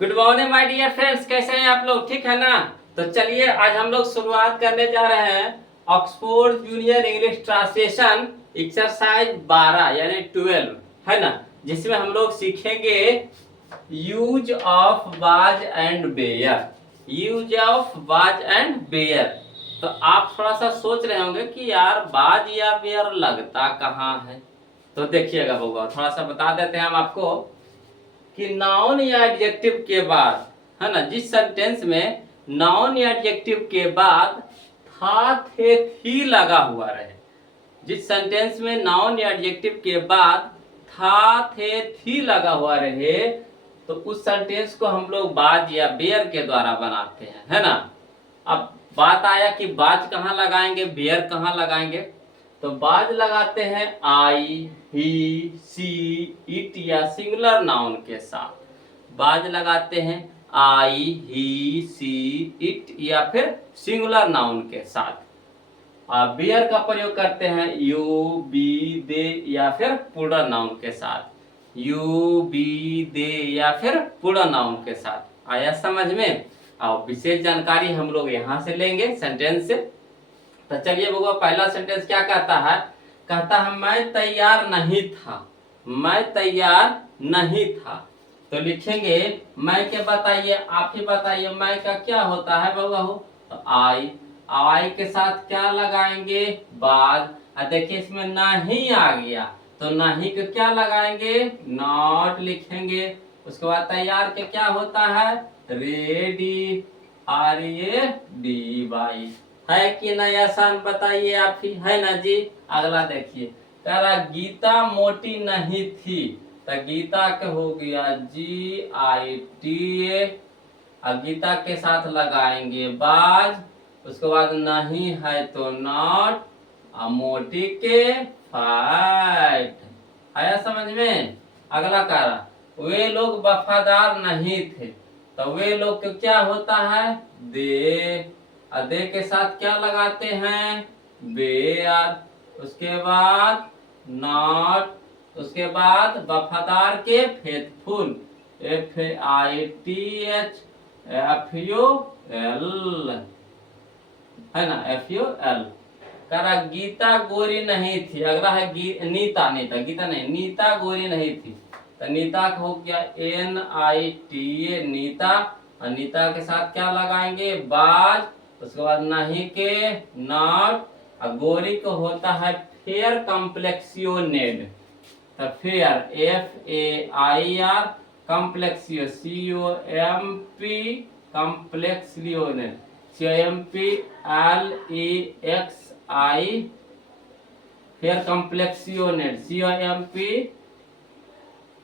Good morning my dear friends, कैसे हैं आप लोग? ठीक है ना? तो चलिए आज हम लोग शुरुआत करने जा रहे हैं Oxford junior English translation exercise 12 यानी 12, है ना, जिसमें हम लोग सीखेंगे use of was and were. Use of was and were. तो आप थोड़ा सा सोच रहे होंगे कि यार बाज या बेयर लगता कहाँ है। तो देखिएगा बउआ, थोड़ा सा बता देते हैं हम आपको कि नाउन या एडजेक्टिव के बाद, है ना, जिस सेंटेंस में नाउन या एडजेक्टिव के बाद था थे थी लगा हुआ रहे, जिस सेंटेंस में नाउन या एडजेक्टिव के बाद था थे थी लगा हुआ रहे, तो उस सेंटेंस को हम लोग बाज या बेयर के द्वारा बनाते हैं, है ना। अब बात आया कि बाज कहाँ लगाएंगे, बेयर कहाँ लगाएंगे। तो बाज लगाते हैं आई, ही, सी, इट या सिंगुलर नाउन के साथ। बाज लगाते हैं आई, ही, सी, इट या फिर सिंगुलर नाउन के साथ। बेयर का प्रयोग करते हैं यू, बी, दे या फिर प्लूरल नाउन के साथ। यू, बी, दे या फिर प्लूरल नाउन के साथ। आया समझ में? और विशेष जानकारी हम लोग यहाँ से लेंगे सेंटेंस से। तो चलिए बउआ, पहला सेंटेंस क्या कहता है? कहता है मैं तैयार नहीं था। मैं तैयार नहीं था। तो लिखेंगे मैं के बताइए, आप ही बताइए मैं का क्या होता है बउआ हो? तो आई। आई के साथ क्या लगाएंगे? बाज। देखिए इसमें नहीं आ गया, तो नहीं को क्या लगाएंगे? नॉट लिखेंगे। उसके बाद तैयार के क्या होता है? Ready, RADY। है कि नहीं आसान? बताइए आप ही, है ना जी। अगला देखिए, कह रहा गीता मोटी नहीं थी। तो गीता के हो गया GITA। गीता के साथ लगाएंगे बाज। उसके बाद नहीं है तो नॉट, मोटी के फाइट। आया समझ में? अगला कह रहा वे लोग वफादार नहीं थे। तो वे लोग क्या होता है? दे। दे के साथ क्या लगाते हैं? बेयर। उसके बाद नॉट। उसके बाद वफादार के फेथफुल, FAITHFUL, है ना, FUL। करा गीता गोरी नहीं थी। अगला है नीता। नीता, गीता नहीं, नीता गोरी नहीं थी। तो नीता हो गया NITA, नीता। और नीता के साथ क्या लगाएंगे? बाज। उसके बाद नहीं के नॉट। और गोरी को होता है फेयर कॉम्प्लेक्सियोनेड। तो फेयर FAIR, कॉम्प्लेक्सियो कॉम्प्लेक्सियोनेड, COMPLEXI, फेयर कॉम्प्लेक्सियोनेड,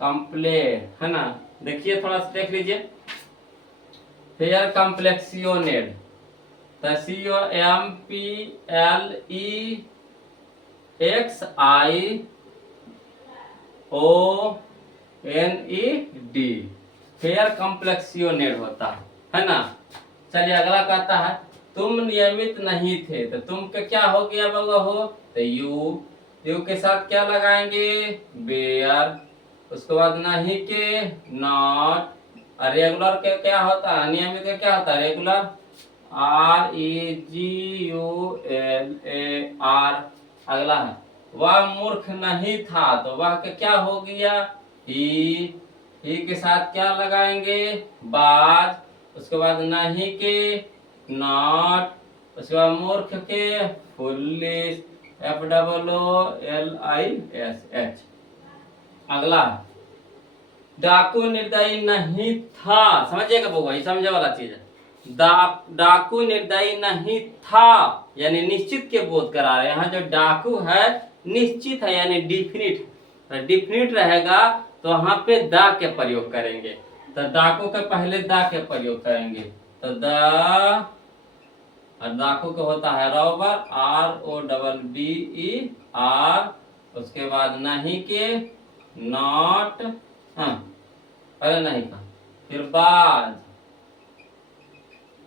कॉम्प्ले, है ना। देखिए थोड़ा सा देख लीजिए, फेयर कॉम्प्लेक्सियोनेड। तो COMPLEXIONED, फेयर कॉम्प्लेक्सियोनेड होता है ना। चलिए अगला कहता है तुम नियमित नहीं थे। तो तुम के क्या हो गया बउआ हो? तो यू के साथ क्या लगाएंगे? बेयर। उसके बाद नहीं के नॉट। रेगुलर के क्या होता है? नियमित के क्या होता है? Regular REGULAR। अगला है वह मूर्ख नहीं था। तो वह के क्या हो गया? ही के साथ क्या लगाएंगे? बाज। उसके बाद नहीं के नॉट। उसके बाद मूर्ख के फुलिश, FOOLISH। अगला डाकू निर्दयी नहीं था। समझिएगा बउआ, ये समझे वाला चीज है। डाकू निर्दयी नहीं था यानी निश्चित के बोध करा रहे हैं। यहाँ जो डाकू है निश्चित है यानी डिफिनिट। डिफिनिट रहेगा तो वहां पे दा के प्रयोग करेंगे। तो डाकू के पहले दा के प्रयोग करेंगे। तो द, डाकू का होता है रॉबर, ROBBER। उसके बाद नहीं के नॉट, हाँ पहले नहीं का, फिर बाज,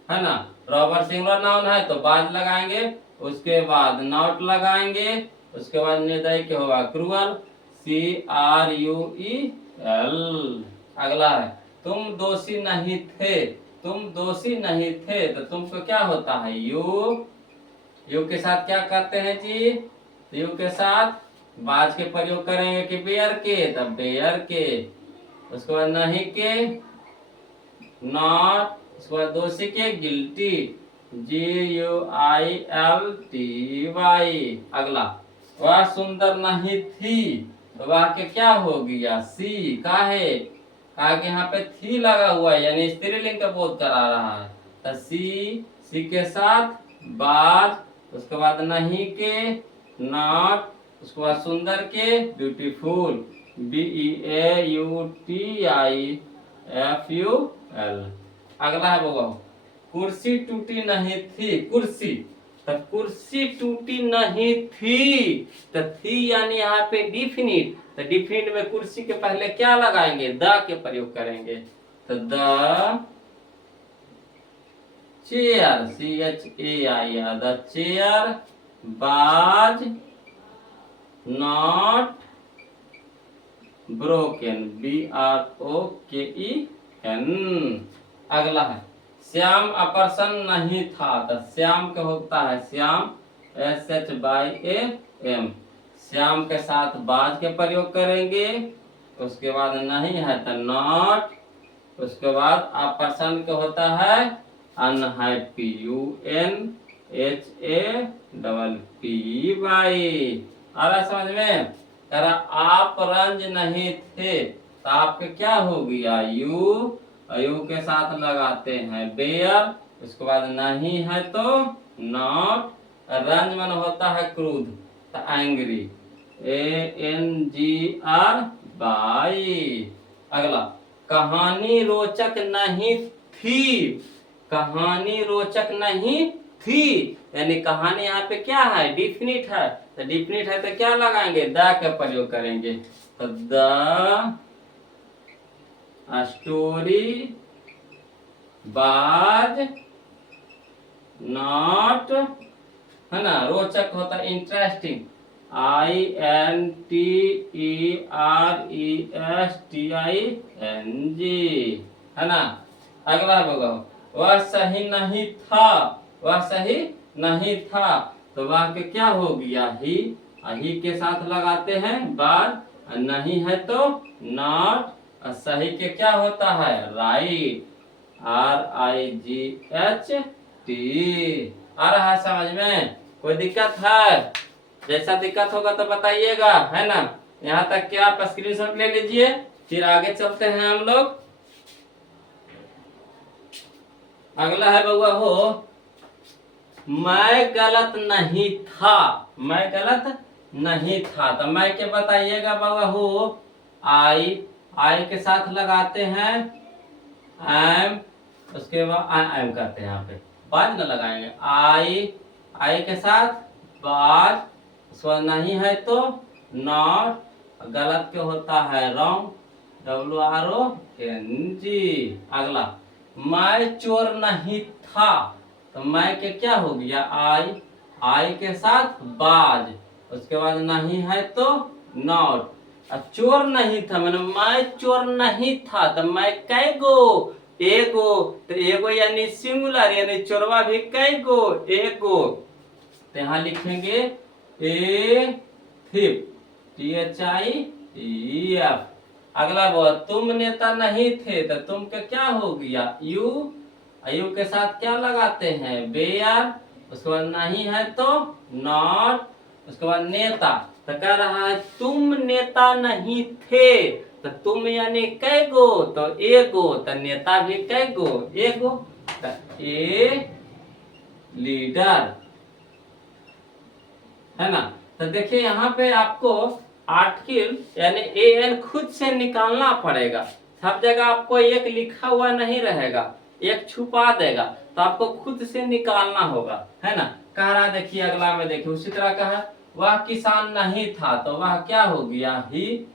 है ना। रॉबर सिंगुलर नाउन है तो बाज लगाएंगे। उसके बाद नॉट लगाएंगे। उसके बाद निर्दयी के होगा क्रूअल, CRUEL। अगला है तुम दोषी नहीं थे, तुम दोषी नहीं थे, तो तुमको क्या होता है? यू के साथ क्या करते हैं जी? यू के साथ बाज के प्रयोग करेंगे कि बेयर के, तब बेयर के। उसके बाद नहीं के नॉट, उसके बाद दोषी के गिल्टी, GUILTY। अगला, वह सुंदर नहीं थी, तो वह के क्या हो गया? सी। का है? कहा कि यहाँ पे थी लगा हुआ है, यानी स्त्रीलिंग का बोध करा रहा है। तो सी के साथ बाज, उसके बाद नहीं के नॉट, उसके बाद सुंदर के ब्यूटीफुल, BEAUTIFUL। अगला है बाबा, कुर्सी टूटी नहीं थी, कुर्सी, तब कुर्सी टूटी नहीं थी, तो थी यानी यहाँ पे डिफिनिट, तो डिफिनिट में कुर्सी के पहले क्या लगाएंगे? द के प्रयोग करेंगे। तो the chair, CHAIR, the chair बाज नॉट ब्रोकन, BROKEN। अगला है, श्याम अप्रसन्न नहीं था, तो श्याम क्या होता है? श्याम SHYAM, श्याम के साथ बाज के प्रयोग करेंगे। उसके बाद नहीं है तो नॉट, उसके बाद अप्रसन्न क्या होता है? Unhappy, UNHAPPY। आ रहा समझ में? कह रहा आप रंज नहीं थे, तो आपके क्या हो गया? यू के साथ लगाते हैं बेयर, उसके बाद नहीं है तो नॉट। रंज मन होता है क्रोध, तो एंग्री, ANGR बाई। अगला, कहानी रोचक नहीं थी, कहानी रोचक नहीं थी, यानी कहानी यहाँ पे क्या है? डिफिनिट है, तो डिफिनिट है तो क्या लगाएंगे? द का प्रयोग करेंगे। तो द स्टोरी बाज नॉट, है ना, रोचक होता है इंटरेस्टिंग, INTERESTING, है ना। अगला बगो, वह सही नहीं था, वह सही नहीं था, तो वह के क्या हो गया? ही के साथ लगाते हैं बाद, नहीं है तो नॉट, सही के क्या होता है? Right, RIGHT। आ रहा है समझ में? कोई दिक्कत है? जैसा दिक्कत होगा तो बताइएगा, है ना। यहाँ तक के आप स्क्रीनशॉट ले लीजिए, फिर आगे चलते हैं हम लोग। अगला है बउआ हो, मैं गलत नहीं था, मैं गलत नहीं था, तो मैं के बताइएगा बउआ हो। आई के साथ लगाते हैं एम, उसके बाद एम करते हैं, यहाँ पे बाज न लगाएंगे। आई के साथ बाज, उसके नहीं है तो नॉट, गलत के होता है रॉन्ग, WRONG। अगला, मैं चोर नहीं था, तो मैं के क्या हो गया? आई के साथ बाज, उसके बाद नहीं है तो नॉट। अब चोर नहीं था, मैंने मैं चोर नहीं था, तो मैं कै गो? एगो, तो एगो यानी सिंगुलर, यानी चोरवा भी कै गो? एगो। तो यहाँ लिखेंगे ए थिप, THIEF। अगला बोल, तुम नेता नहीं थे, तो तुम के क्या हो गया? यू के साथ क्या लगाते हैं? बेयर, उसके बाद नहीं है तो नॉट, उसके बाद नेता, तो कह रहा है तुम नेता नहीं थे, तो तुम यानी कै गो? तो एगो, तो नेता भी कै गो? एगो। तो ए लीडर, है ना। तो देखिए यहाँ पे आपको आर्टिकल यानी AN खुद से निकालना पड़ेगा। सब जगह आपको एक लिखा हुआ नहीं रहेगा, एक छुपा देगा, तो आपको खुद से निकालना होगा, है ना। कह रहा देखिए अगला में, देखिए उसी तरह कहा, वह किसान नहीं था, तो वह क्या हो गया? ही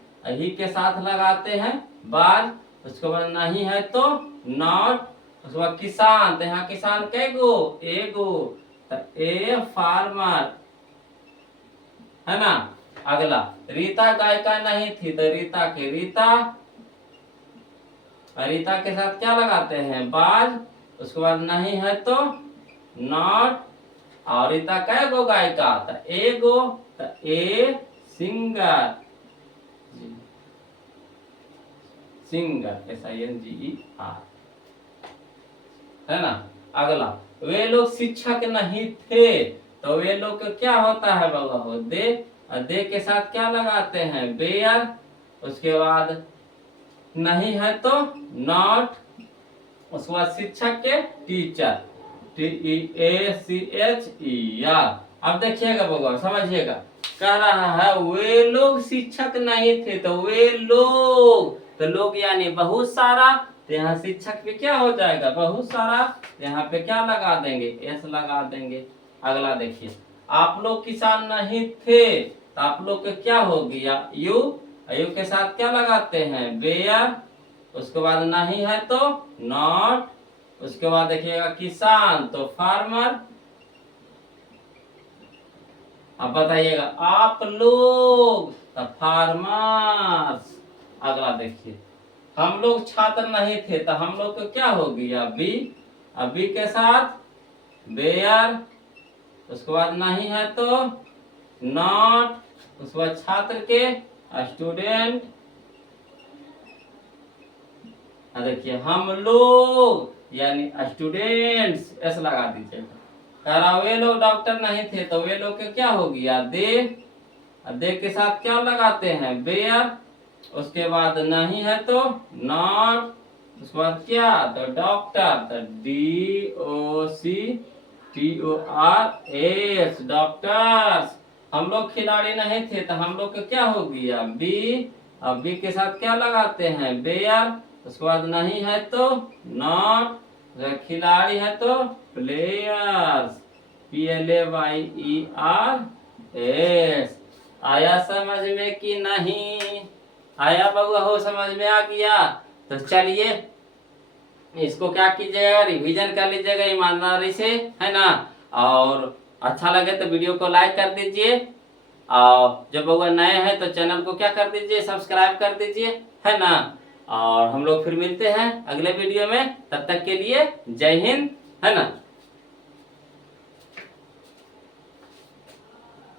के साथ लगाते हैं बाज, उसके बाद नहीं है तो नॉट, उसके बाद किसान, तो यहाँ किसान कै गो? एगो, तो ए फार्मर, है ना। अगला, रीता गायिका नहीं थी, तो रीता के रीता और रीता के साथ क्या लगाते हैं? बाज। उसके बाद नहीं है तो नॉट। और रीता कै गो गाय का? तो एगो। तो ए सिंगर, सिंगर SINGER, है ना। अगला, वे लोग शिक्षक नहीं थे, तो वे लोग क्या होता है बाबा? हो दे। और दे के साथ क्या लगाते हैं? बेयर। उसके बाद नहीं है तो नॉट। उसके बाद शिक्षक के टीचर, TEACHER। अब देखिएगा बाबा, समझिएगा, कह रहा है वे लोग शिक्षक नहीं थे, तो वे लोग, तो लोग यानी बहुत सारा, तो यहाँ शिक्षक पे क्या हो जाएगा? बहुत सारा। यहाँ पे क्या लगा देंगे? एस लगा देंगे। अगला देखिए, आप लोग किसान नहीं थे, तो आप लोग का क्या हो गया? यू। यू के साथ क्या लगाते हैं? बेयर। उसके बाद नहीं है तो नॉट। उसके बाद देखिएगा किसान, तो फार्मर। अब बताइएगा आप लोग, तो फार्मर्स। अगला देखिए, हम लोग छात्र नहीं थे, तो हम लोग को क्या हो गया? बी। अब बी के साथ बेयर। उसके बाद नहीं है तो नॉट। उसके बाद छात्र के स्टूडेंट। देखिए हम लोग यानी स्टूडेंट्स, एस लगा दीजिएगा। कह रहा वे लोग डॉक्टर नहीं थे, तो वे लोग के क्या हो गया? दे। दे के साथ क्या लगाते हैं? बेयर। उसके बाद नहीं है तो नॉट। उसके बाद क्या? तो डॉक्टर, तो DOCTORS, डॉक्टर्स। हम लोग खिलाड़ी नहीं थे, तो हम लोग का क्या हो गया? बी। अब बी के साथ क्या लगाते हैं? बेयर। उसके बाद नहीं है तो नॉट। खिलाड़ी है तो प्लेयर्स, PLAYERS। आया समझ में कि नहीं? आया बउआ? हो समझ में आ गया? तो चलिए इसको क्या कीजिएगा? रिवीजन कर लीजिएगा ईमानदारी से, है ना। और अच्छा लगे तो वीडियो को लाइक कर दीजिए, और जब बउआ नए हैं तो चैनल को क्या कर दीजिए? सब्सक्राइब कर दीजिए, है ना। और हम लोग फिर मिलते हैं अगले वीडियो में, तब तक के लिए जय हिंद, है ना।